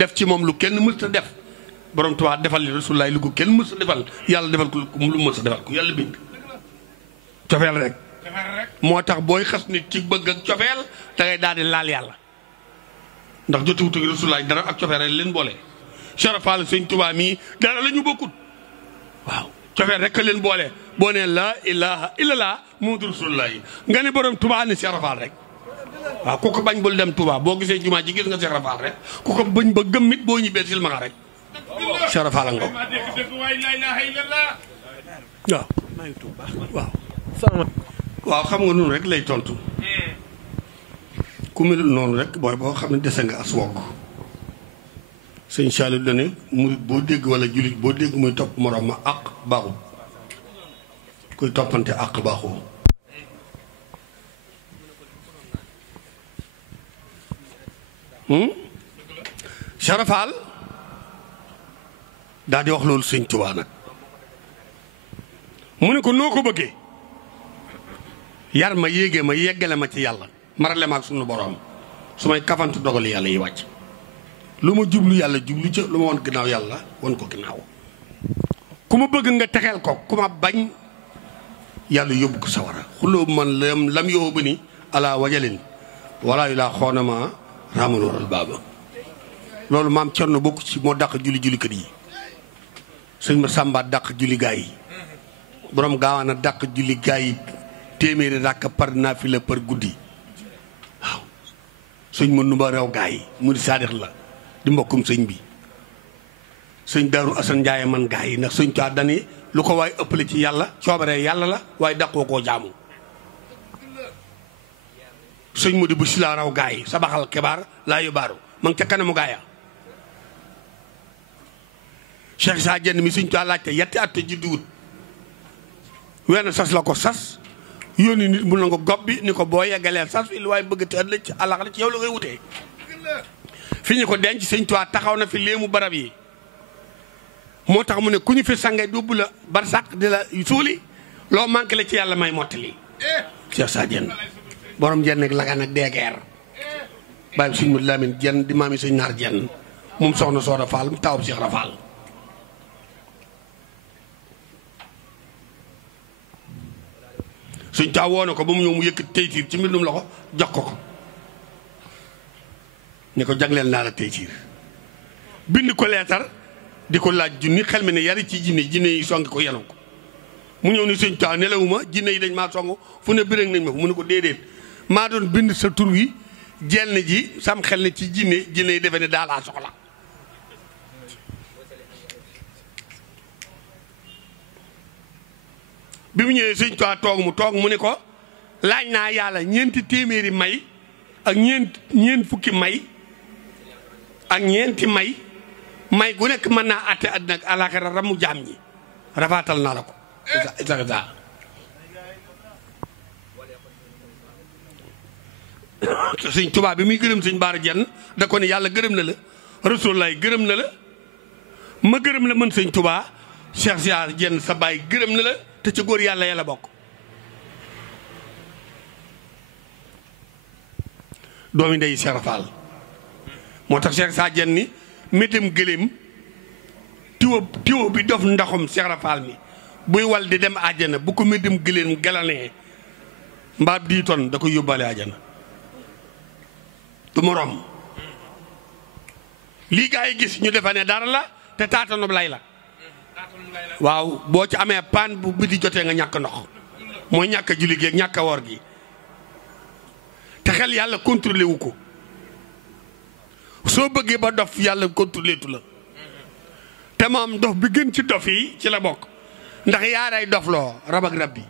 def ci moom lu kenn mës a def borom Tuubaa defal li Rasulullaay lu ko kenn mës a defal yàlla defal ko lu mës a defal ko yàlla bind cofeel rek moo tax booy xas nit ci bëgg ak cofeel da ngay daal di laal yàlla ndax jotuwut ak Rasulullaay dara ak cofeel rek leen boole Cheikh Fall Sëñ Tuubaa mii dara la ñu bokkut waaw cofeel rek leen boole boo nee laa ilaha illallah Muhammadu Rasulullaay nga ne borom Tuubaa ne Cheikh Fall rek waaw ku ko bañ bul dem Touba boo gisee jumaa ji gis nga Cheikh Rafal rek ku ko bañ ba gëm it boo ñibbee silmaxa rek Cheikh Rafal a ngoog waaw xam nga noonu rek lay tontu ku melul noonu rek booy boo xam ne dese nga as wokk sëñ Saliou dane murit boo dégg wala jullit boo dégg muy topp morom ma àq baaxul kuy toppante àq baaxul Cheikh Fall daal di wax loolu sëñ Tuubaa nag mu ne ko noo ko bëggee yar ma yéege ma yeggale ma ci yàlla marale ma ak sunu borom su may kafantu dogal yàlla yi wàcc lu ma jublu yàlla jublu ca lu ma won ginnaaw yàlla won ko ginnaaw ku ma bëgg nga texeel ko ku ma bañ yàlla yóbbu ko sawara xuloo man lam yóbbu ni ala wajalin wala yu laa xoona ma raamaloolal baaba loolu maam Cerno bokk ci moo dàq jullikat yi sëñ ma Sàmba dàq julli gaa yi borom gaawaan a dàq julli gaa yi téeméeri ràkk par naafila par guddi waaw sëñ ma numba rew gaa yi mu di saadix la di mbokkum sëñ bi sëñ Daaru Asan Njaay man gaa yi ndax sëñ Tuubaa dani lu ko waaye ëppale ci yàlla coobaree yàlla la waaye dàqoo koo jaamu sëñ mu di bu si laa raw gaa yi sabaxal xibaar laa yóbbaaru ma ngi ca kanamu gaaya Cheikh Issa Diène mi sëñ Tuubaa laajte yetti at te judduwut wenn sas la ko sas yónni nit mu nangu gob bi ni ko boo yeggalee sas fi lu waaye bëgg te ëllëg ci àllax la ci yow la koy wutee fi ñu ko denc sëñ Tuubaa taxaw na fi léemu barab yi moo tax mu ne ku ñu fi sange dubbu la barsàq di la suuli loo manqué la ci yàlla may mottali Cheikh Issa Diène borom jenn ak lagan ak deegeer bàyyi sëñ Madu Lamin Jenn di maami sëñ Naar Jenn moom soxna Sooda Fall mu tawab Cheikh Rafal sëñ taw woo na ko ba mu ñëw mu yëkk teytiir ci mbindum loxo jox ko ne ko jagleel naa la teytiir bind ko leetar di ko laaj junni xel mi ne yari ci jinne yi songi ko yenu ko mu ñëw ni sëñ taw nelawuma jinne yi dañ maa song fu ne biréeg nañ ma mu ne ko déedéet maa doon bind sa tur wi jenn ji sam xel ne ci jinne yi defe ne daa laa soxla bi mu ñëwee sëñ Tuubaa toog mu ne ko laaj naa yàlla ñeenti téeméeri may ak ñeent fukki may ak ñeenti may gu nekk mën naa àtte àddina ak àllaaxira ramu jaam ñi rafaatal naa la ko isa sëñ Tuubaa bi muy gërëm sëñ Baara Jenn da ko ne yàlla gërëm na la Rasulullaay gërëm na la ma gërëm la mën sëñ Tuubaa Cheikh Issa Diène sa baay gërëm na la te ci góor yàlla yàlla bokk doomi ndey Cheikh Rafal moo tax Cheikh Issa Diène ni métem gëléem tiwo bi dof ndaxum Cheikh Rafal mi buy wal di dem àjjana bu ko métem gëléem galanee mbaab 10 tonnes da koy yóbbaale àjjana du morom lii gaa yi gis ñu defa ne dara la te taatanob lay la waaw boo ci amee paan bu biti jotee nga ñàkk ndox mooy ñàkk julli gi ak ñàkk woor gi te xel yàlla contrôlé wu ko soo bëggee ba dof yàlla contrôlé tu la te moom dof bi gën ci dof yi ci la bokk ndax yaaray dofloo rab ak rab bi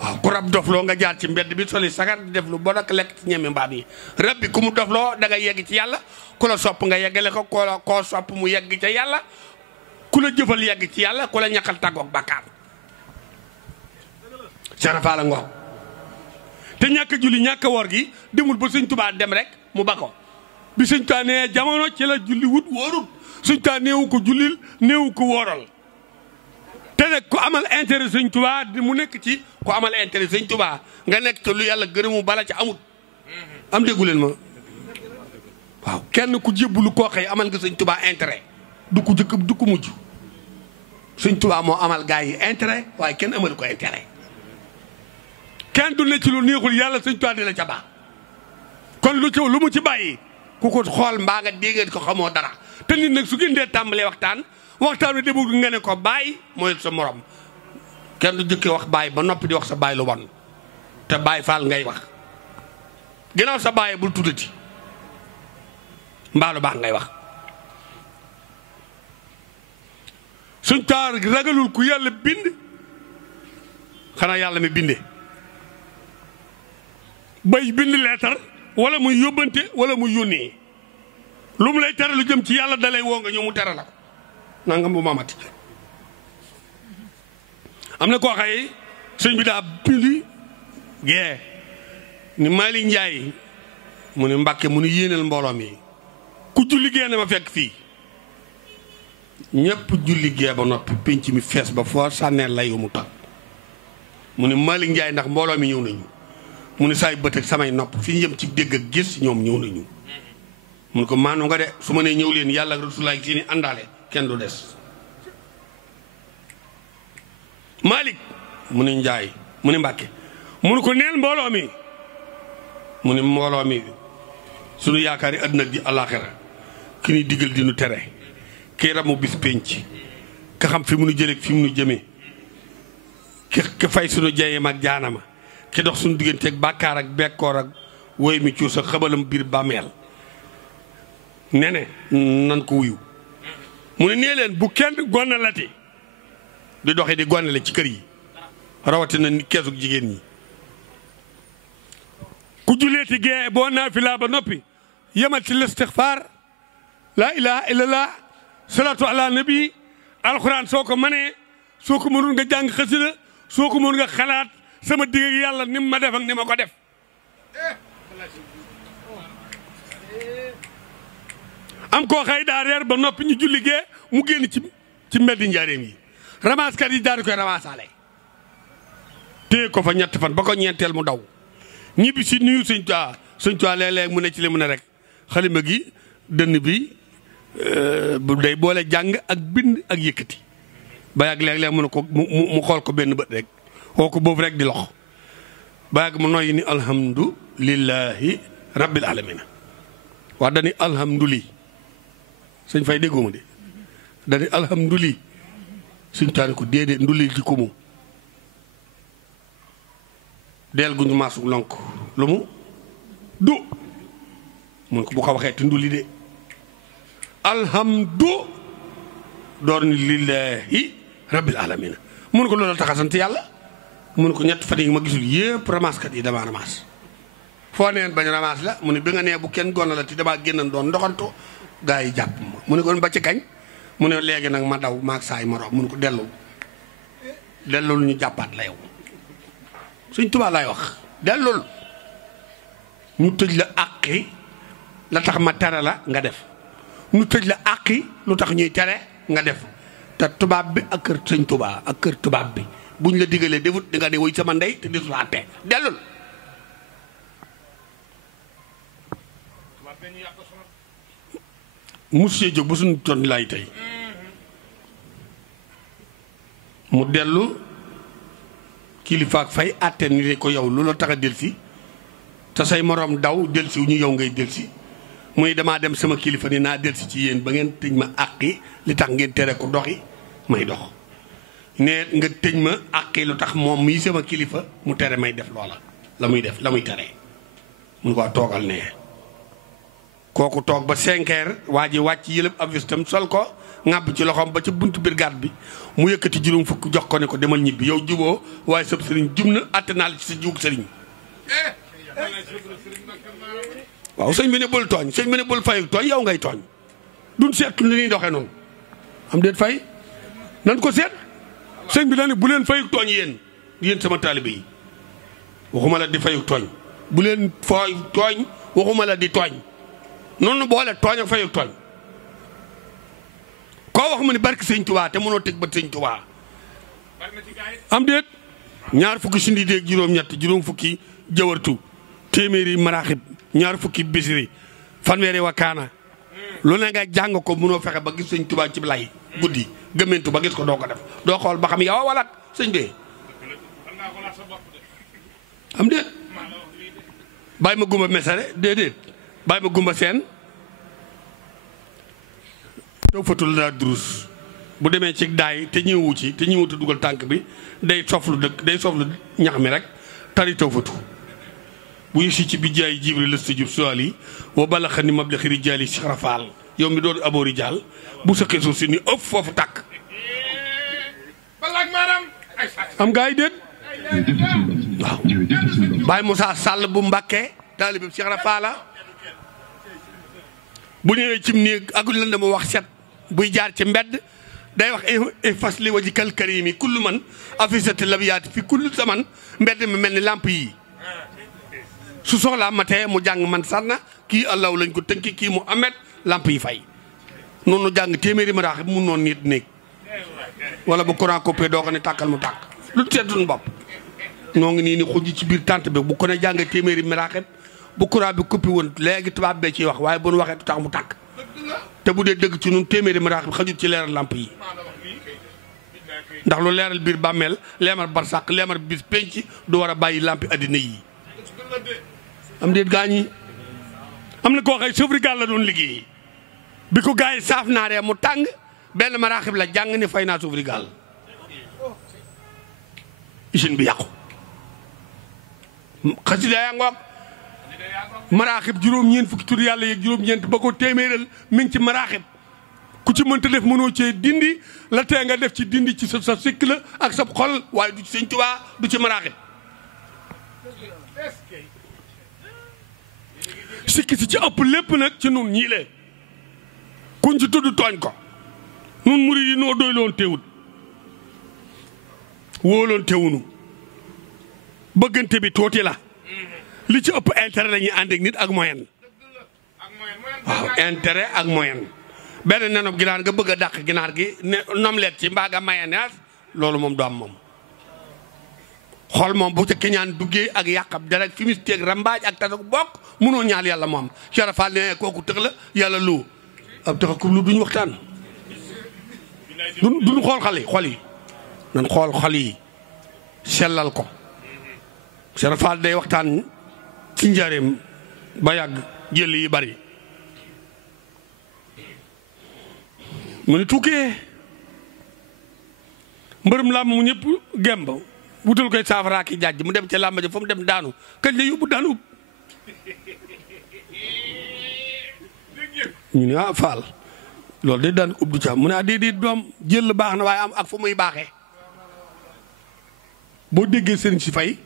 waaw ku rab dofloo nga jaar ci mbedd bi soli sagar di def lu bon ak lekk ci ñeme mbaam yi rab bi ku mu dofloo da nga yegg ci yàlla ku la sopp nga yeggale ko koo sopp mu yegg ca yàlla ku la jëfal yegg ci yàlla ku la ñaqal tàggoog bàkkaar Serapha la ngoog te ñàkk julli ñàkk woor gi demul ba sëñ Tuubaa dem rek mu ba ko bi sëñ Tuubaa nee jamono ci la julli wut wóorut sëñ Tuubaa néewu ko jullil néewu ko wóoral te nag ku amal intérêt sëñ Tuubaa mu nekk ci ku amal intérêt sëñ Tuubaa nga nekk te lu yàlla gërëmu bala ci amut am déggu leen ma waaw kenn ku jébbalu koo xëy amal nga sëñ Tuubaa intérêt du ko jëkk du ko mujj sëñ Tuubaa moo amal gaa yi intérêt waaye kenn amalu ko intérêt kenn du ne ci lu neexul yàlla sëñ Tuubaa di la ca baax kon lu mu ci bàyyi ku ko xool mbaa nga dégg ko xamoo dara te nit nag su ngeen dee tàmbalee waxtaan wi demul nga ne ko bàyyi mooy sa morom kenn du jëkkee wax bàyyi ba noppi di wax sa bàyyi lu bon te bàyyi faal ngay wax ginnaaw sa bàyyi bul tuddati mbaa lu baax ngay wax suñ taar ragalul ku yàlla bind xanaa yàlla mi binde bay bind leetar wala muy yóbbante wala muy yónnee lu mu lay tere lu jëm ci yàlla dalay woo nga ñëw mu tere la ko nangam bu mamati am na koo xaye sëñ bi daa bindi gee ni Malick Ndiaye mu ne Mbàkke mu ne yéenal mbooloo mi ku julli gee ne ma fekk fii ñëpp julli gee ba noppi pénc mi fees ba foo sànneel lay mu tax mu ne Malick Ndiaye ndax mbooloo mi ñëw nañu mu ne saay bët ak samay nopp fi ñu yëm ci dégg ak gis ñoom ñëw nañu mun ko maanu nga de su ma nee ñëw leen yàlla ak Rasulaay si ni àndaale kenn du des Malick mu ne Ndiaye mu ne Mbàkke mu ne ko neel mbooloo mi mu ne mbooloo mi sunu yaakaar yi àddina ji àllaaxira ki ñuy digal di nu tere kii ramu bis pénc ka xam fi mu nu jëlee fi mu nu jëmee ki fay sunu jayeem ak jaanama ki dox suñu digganteeg bàkkaar ak bekkoor ak woy mi cuus ak xabalam biir bàmmeel ne nan ko wuyu mu ne nee leen bu kenn gonalati di doxee di gonale ci kër yi rawatina ni keesug jigéen ñi ku julleeti gee boo naafilaa ba noppi yemal ci listixfaar laa ilaha illallah salaatu ala nabi alxuraan soo ko mënee soo ko mënul nga jàng xasida soo ko mënul nga xalaat sama digg ak yàlla ni ma def ak ni ma ko def am koo xëy daa reer ba noppi ñu julli gee mu génn ci mbeddi njaareem yi ramaskat yi daal di koy ramasaale téye ko fa ñetti fan ba ko ñeenteel mu daw ñibbi si nuyu sëñ Tuubaa léeg-léeg mu ne ci li mu ne rek xalima gi dënn bi bu day boole jàng ak bind ak yëkkati ba yàgg léeg-léeg mu ne ko mu xool ko benn bët rek woo ko boobu rek di lox ba yàgg mu noyyi ni alhamdulillahi rabbil alamina wax dani alhamduli sëñ fay déggoo ma de dani alhamduli suñ taani ko déedéet nduli ji ko mu deel gu ñu maasu lonk lu mu du mun ko bu ko waxee te nduli de alhamdu door ni lillahi rabbil alamina mun ko loolu tax a sant yàlla mun ko ñett fan yi ma gisul yëpp ramaskat yi dama ramas foo neen bañ ramas la mu ne bi nga nee bu kenn gonna la te damaa génnan doon ndoxantu gaa yi jàpp ma mu ne kon ba ci kañ mu ne léegi nag ma daw maag saay moroom mu ne ko dellul ñu jàppaat la yow Sëñ Tuubaa laay wax dellul ñu tëj la àqi la tax ma tere la nga def ñu tëj la àqi lu tax ñuy tere nga def te tubaab bi ak kër Sëñ Tuubaa ak kër tubaab bi buñ la digalee defut di nga ne woy sama ndey te di su àtte dellul monsieur jóg ba suñu ton lay tey mu dellu kilifaak fay àtte ni ko yow lu la tax a delsi te say moroom daw delsi wu ñu yow ngay delsi muy damaa dem sama kilifa ni naa delsi ci yéen ba ngeen tëj ma àqi li tax ngeen tere ko doxi may dox ne nga tëj ma àqi lu tax moom mii sama kilifa mu tere may def loola la muy def la muy tere mun ko toogal ne kooku toog ba 5 heures waa ji wàcc yëlëb ab vistam sol ko ŋàbb ci loxoom ba ca buntu brigade bi mu yëkkati juróom fukk jox ko ne ko demal ñibbi yow juboo waaye sëb sëriñ jub na àtte naa la ci sa jug sëriñ waaw sëñ bi ne bul tooñ sëñ bi ne bul fayu tooñ yow ngay tooñ duñ seet li ñuy doxee noonu am déet fay nan ko seet sëñ bi dañ bu leen fayu tooñ yéen sama taalibe yi waxuma la di fayu tooñ bu leen fooy tooñ waxuma la di tooñ noonu boole tooñ ak fayu tooñ koo wax mu ne barki sëñ Tuubaa te mënoo teg bët sëñ Tuubaa am déet ñaar fukki sindi déeg juróom-ñett juróom fukki jawartu téeméeri maraaxib ñaar fukki bisiri fanweeri wakaana lu ne nga jàng ko mënoo fexe ba gis sëñ Tuubaa ci lay guddi gëmmentu ba gis ko doo ko def doo xool ba xam yow wala sëñ bee am déet bàyyi ma gumba mesare déedéet bàyyi ma gumba seen taw fatul daa durus bu demee ci daay te ñëwu ci te ñëwutu dugal tànk bi day soflu ñax mi rek tari taw fatu bu yësi ci bi jaay jibril lësta jub suwaal yi wa balaxa ni mab la xiri jaali sixrafaal yow mi doon aboori jaal bu sëqee suuf si ni ëpp foofu tàkk am gaa yi déet waaw Baye Moussa Sall bu Mbàkke taalibe Cheikh Rafaala bu ñëwee cim néeg ak lënd ma wax set buy jaar ci mbedd day wax fas li wajikal karimi kullu man afisati labiyaati fi kullu zaman mbedd mi mel ni lamp yi su soxlaa matee mu jàng man sànna kii allahu lañ ko tënki kii mu amet lamp yi fay noonu jàng téeméeri maraax mu noonu nit néeg wala bu courant coupé doo ko ne tàkkal mu tàkk lu seetun bopp noo ngi nii ni xuj ci biir tànt bi bu ko ne jàng téeméeri maraax bu courant bi coupé woon léegi tubaab bee ciy wax waaye bu nu waxee du tax mu tàkk te bu dee dëgg ci nun téeméeri maraax bi xajut ci leeral lamp yi ndax lu leeral biir bàmmeel leemal barsàq leemal bis penc du war a bàyyi lampi addina yi am déet gaa ñi am na koo xëy sofrigal la doon liggéey bi ko gaa yi saaf naaree mu tàng benn maraaxib la jàng ni fay naa sofrigal usine bi yàqu xasida yaa ngoog maraaxib juróom-ñeent fukki tur yàlla yeeg juróom-ñeent ba ko téeméeral mi ngi ci maraaxib ku ci mënta def mënoo cee dindi la tee nga def ci dindi ci sa sikk la ak sa xol waaye du ci Sëñ Tuubaa du ci maraaxib sikki si ci ëpp lépp nag ci nun ñii lee kuñ ci tudd tooñ ko nun murid yi noo doy loon teewut wóoloon teewunu bëggante bi tuuti la li ci ëpp intérêt lañuy ànd ak nit ak moyen waaw intérêt ak moyen benn nenob ginaar nga bëgg a dàq ginaar gi ne nomlet ci mbaa nga mayonnaise loolu moom du am moom xool moom bu ca keñaan duggee ak yàqab derek fi mis teeg rambaaj ak tasak bokk munoo ñaal yàlla moom Sharafal ne kooku tëx la yàlla lu ab tëx ku lu duñu waxtaan duñu xool xol yi nan xool xol yi sellal ko Sharafal day waxtaan ci njaareem ba yàgg jël yi bari mu ne tukkee mbërëm làmb mu ñëpp gemb wutal koy saafara ki jàjj mu dem ca làmb ja fa mu dem daanu kañ la yóbbu daanu ñu ne ah Fall loolu day daan ub du ca mu ne ah déedéet doom jël baax na waaye am ak fu muy baaxee boo déggee sëriñ si fay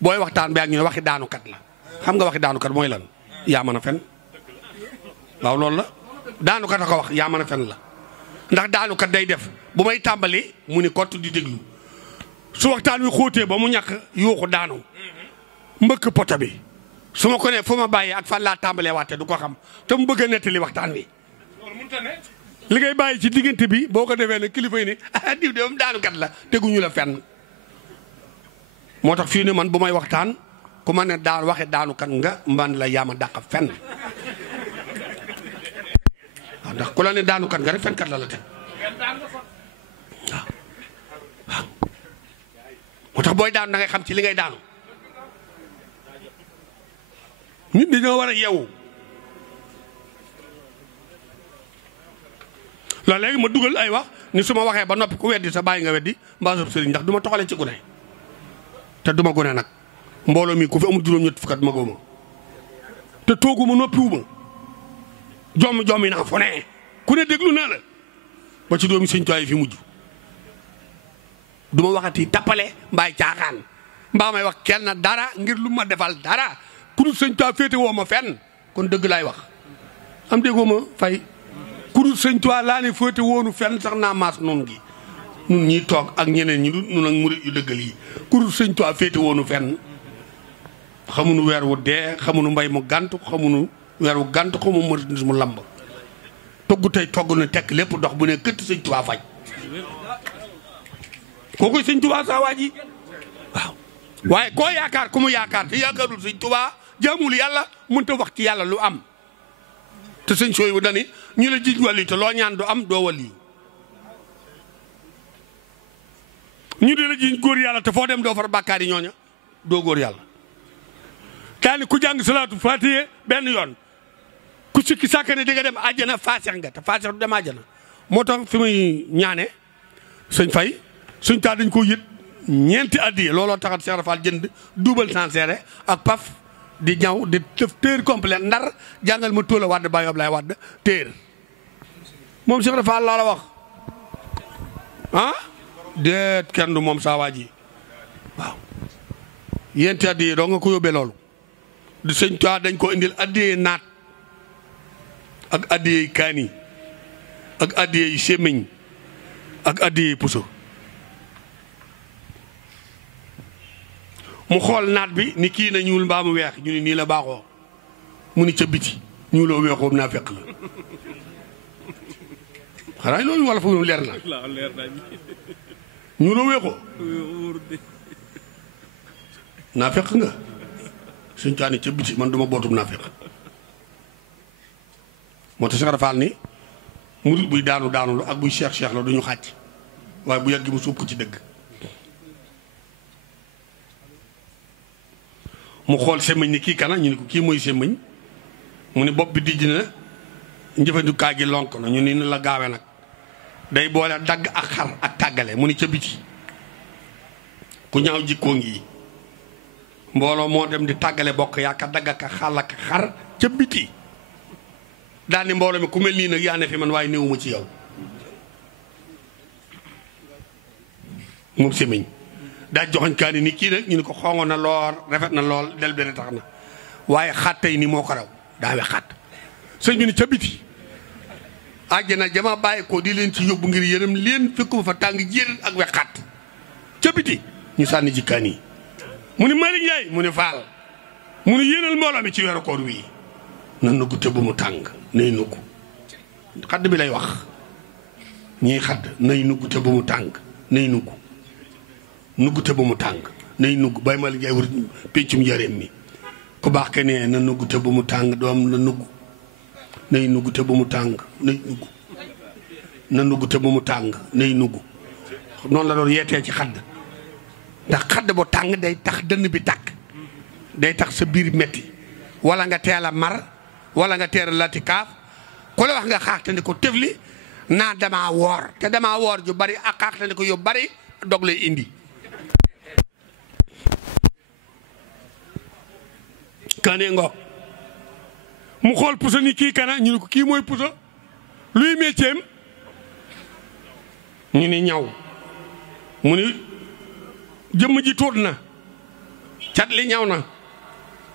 booy waxtaan bi ak ñu ne waxi daanukat la xam nga waxi daanukat mooy lan yaa mën a fen waaw loolu la daanukat a ko wax yaa mën a fen la ndax daanukat day def bu may tàmbali mu ni kott di déglu su waxtaan wi xóotee ba mu ñàkk yuuxu daanu mbëkk poto bi su ma ko nee fu ma bàyyi ak fan laa tàmbalee waate du ko xam te mu bëgg a nettali waxtaan wi li ngay bàyyi ci diggante bi boo ko defee ne kilifa yi ni ah diw de moom daanukat la teguñu la fenn moo tax fii ne man bu may waxtaan ku ma ne daan waxe daanukat nga man la yaama dàq fenn waaw ndax ku la ne daanukat nga rek fenkat la teg waaw waaw moo tax booy daanu da ngay xam ci li ngay daanu nit dañoo war a yeewu loolu léegi ma dugal ay wax ni su ma waxee ba noppi ku weddi sa bàyyi nga weddi mbaa sob sëriñ ndax du ma toxale ci gune te du ma gune nag mbooloo mi ku fi amul juróom-ñett fukkat ma góoma te tooguma noppiwuma jommi naa fu ne ku ne déglu naa la ba ci doomi sëñ Tuubaa fi mujj du ma waxati tappale mbaay caaxaan mbaa may wax kenn dara ngir lu ma defal dara ku dul sëñ Tuubaa féete woo ma fenn kon dëgg laay wax am déggoo ma fay ku dul sëñ Tuubaa laa ne féete woonu fenn sax naa maas noonu gi nun ñii toog ak ñeneen ñi du nun ak murit yu dëggal yi ku dul sëñ Tuubaa féete woonu fenn xamuñu weer wu dee xamuñu mbay mu gàntu xamuñu weer wu gàntu xamuñu murit mu lamb togg tey togg na tekk lépp dox bu ne këtt sëñ Tuubaa faj kooku sëñ Tuubaa saa waa ji waaw waaye koo yaakaar ku mu yaakaar te yaakaarul sëñ Tuubaa jaamul yàlla mënta wax ci yàlla lu am te sëñ sooy bu dani ñu la jiñ wàllu te loo ñaan du am doo wàllu ñu di la jiñ góor yàlla te foo dem doo far bàkkaar yi ñooña doo góor yàlla daani ku jàng salaatu faatiye benn yoon ku sikki sàkk ne di nga dem àjjana faasex nga te faasex du dem àjjana moo tax fi muy ñaane sëñ Fay suñ taa dañ ko yët ñeenti addiye looloo taxat Cheikh Rafal jënd duubal sanseere ak paf di ñaw di def téer complet ndar jàngal ma tóola wadd Baye Ablaye Wadd téer moom Cheikh Rafal laa la wax ah déet kenn du moom saa waa ji waaw yéenti addiye doo nga ko yóbbee loolu di sëñ taa dañ ko indil addiye naat ak addiye kaani ak addiye sémmiñ ak addiye puso mu xool naat bi ni kii na ñuul mbaa mu weex ñu ni nii la baaxoo mu ni ca biti ñuuloo weexoo naa fekk la xanaa loolu wala fu leer na ñuuloo weexoo naa fekk nga suñ taani ca biti man duma bootum naa fekk moo tax Cheikh Rafal ni murit buy daanu daanu la ak buy cheikh la duñu xàcc waaye bu yàgg mu suub ko ci dëgg mu xool semmiñ ni kii kana ñu ni ko kii mooy semmiñ mu ni bopp bi dijj na njëfandikaay gi lonk na ñu ni la gaawe nag day boole dagg ak xar ak tàggale mu ni ca biti ku ñaaw jikkoo ngi mbooloo moo dem di tàggale bokk yaaka dagg ak xàll ak xar ca biti daal ni mbooloo mi ku mel nii nag yaa ne fi man waaye néewuma ci yow moom semmiñ daa joxoñ kaani ni kii nag ñu ni ko xongo na lool rafet na lool del bene tax na waaye xàttay ni moo ko raw daa we xàtt sëñ bi ni ca biti àjjana jama bàyyi ko di leen ci yóbbu ngir yërëm leen fekkuma fa tàng jéer ak we xàtt ca biti ñu sànni ji kaani yi mu ni Malick Ndiaye mu ni Faal mu ni yéenal mbooloo mi ci weeru koor wii na nugg te bu mu tàng nay nugg xadd bi lay wax ñiy xadd nay nugg te bu mu tàng nay nugg nugg te bu mu tàng nay nugg Baye Malick Ndiaye wër péncum yareem mi ku baax ke ne na nugg te bu mu tàng doom na nugg nay nugg te bu mu tàng nay nugg na nugg te bu mu tàng nay nugg noonu la doon yeetee ci xadd ndax xadd bu tàng day tax dënn bi tàkk day tax sa biir metti wala nga teel a mar wala nga teel a lati kaaf ku la wax nga xaaxtandi ko tëfli naa damaa woor te damaa woor ju bari ak xaaxtandi ko yu bari dog lay indi kaane ngoog mu xool puso ni kii kana ñu ne ko kii mooy puso luy métier ñu ni ñaw mu ni jëmm ji tuut na cat li ñaw na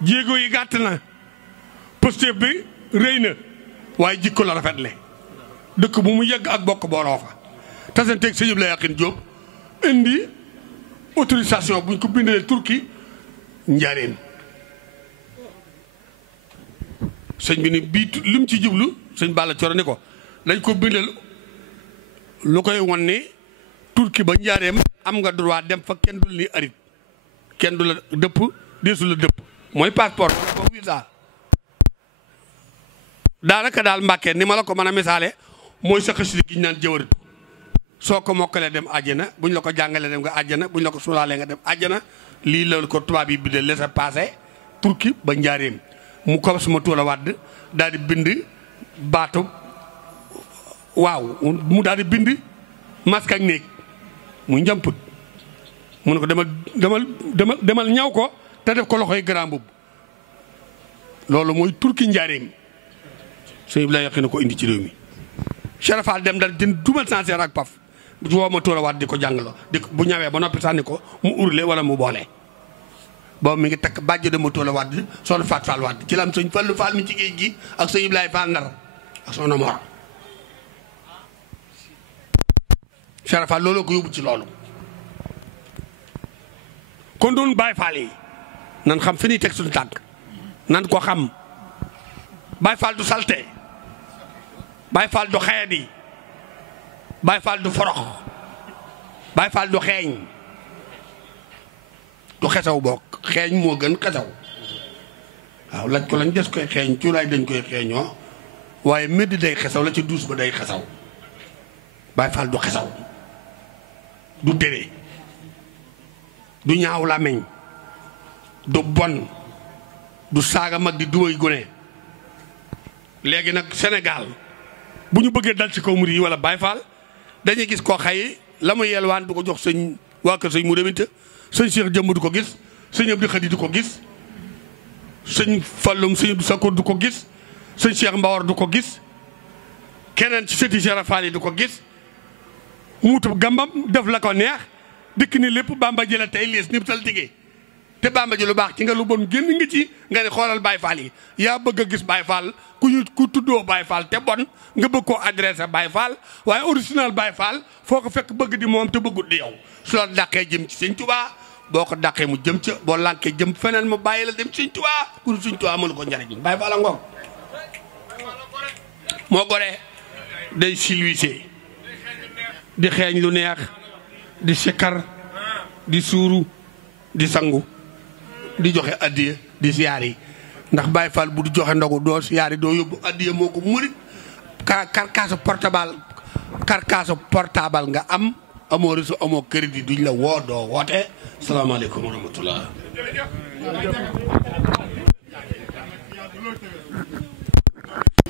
jéego yi gàtt na posté bi rëy na waaye jikko la rafetle dëkk bu mu yegg ak bokk booloo fa tasanteeg sëñ Abdoulaye Yakhine Diop indi autorisation buñ ko bindalee Turquie njaareem sëñ bi ni bii lim ci jublu sëñ Balla Coro ni ko dañ ko bindal lu koy won ni Turquie ba njaareem am nga droit dem fa kenn dul ni arit kenn du la dëpp deesu la dëpp mooy passeport ko visa daanaka daal Mbàkke ni ma la ko mën a misaale mooy sa xasida gi ñu naan jëwaritu soo ko mokkalee dem àjjana buñ la ko jàngalee dem nga àjjana buñ la ko suulaalee nga dem àjjana lii la ko tubaab yi bindee laissez-passer Turquie ba njaareem mu ko suma tuula wàdd daal di bind baatu waaw mu daal di bind masque ak néeg muy njamput mu ne ko demal ñaw ko te def ko loxoy grand mbubb loolu mooy Turquie njaareem sëñ bi la yàq na ko indi ci réew mi Cheikh Fall dem dal jën dumal sanseer ak paf woo ma tuula wàdd di ko jàngaloo di bu ñawee ba noppi sànni ko mu urle wala mu boole boobu mi ngi takk bàjj dama tool a wadd soxna Faat Fall wadd ci la am sëñ Fallu Fall mi ci géej gi ak sëñ Ibrahima Fall Ndar ak soxna Mor Cheikh Fall looloo ko yóbbu ci loolu kon doon Baay Fall yi nan xam fi ñuy teg suñu tànk nan ko xam Baay Fall du salte Baay Fall du xeedi Baay Fall du forox Baay Fall du xeeñ du xesaw bokk xeeñ moo gën xesaw waaw laaj ko lañ des koy xeeñ cuuraay dañ koy xeeñoo waaye médd day xesaw la ci duus ba day xesaw Baay Faal du xesaw du déree du ñaaw làmmiñ du bon du saaga mag di duway gone léegi nag Sénégal bu ñu bëggee dal ci kaw murid yi wala Baay Faal dañuy gis koo xay la mu yelwaan du ko jox sëñ waa kër sëñ mu deminte sëñ Cheikh Jëmb du ko gis sëñ Abdou Khadi du ko gis sëñ Fallum sëñ Abdou Sakoor du ko gis sëñ Cheikh Mbawar du ko gis keneen ci sëti Cheikh Fall yi du ko gis muutu gambam def la ko neex dikk ni lépp Bamba ji la tey lees nib tal tigee te Bamba ji lu baax ci nga lu bon génn nga ci nga ne xoolal Baay Faal yi yaa bëgg a gis Baay Faal ku tuddoo Baay Faal te bon nga bëgg koo adressé Baay Faal waaye original Baay Faal foo ko fekk bëgg di moom te bëggut di yow su la dàqee jëm ci Sëñ Tuubaa boo ko dàqee mu jëm ca boo lànkee jëm feneen mu bàyyi la dem Sëñ Tuubaa ku Sëñ Tuubaa mënu ko njariñ Baay Faal a ngoog moo goree day silwisee di xeeñ lu neex di sikkar di suuru di sangu di joxe addiya di siyaar yi ndax Baay Faal bu du joxe ndogu doo siyaar yi doo yóbbu addiya moo ko murit karkaasu portable nga am amoo réseau amoo crédit duñ la woo doo woote salaamaaleykum wa rahmatullah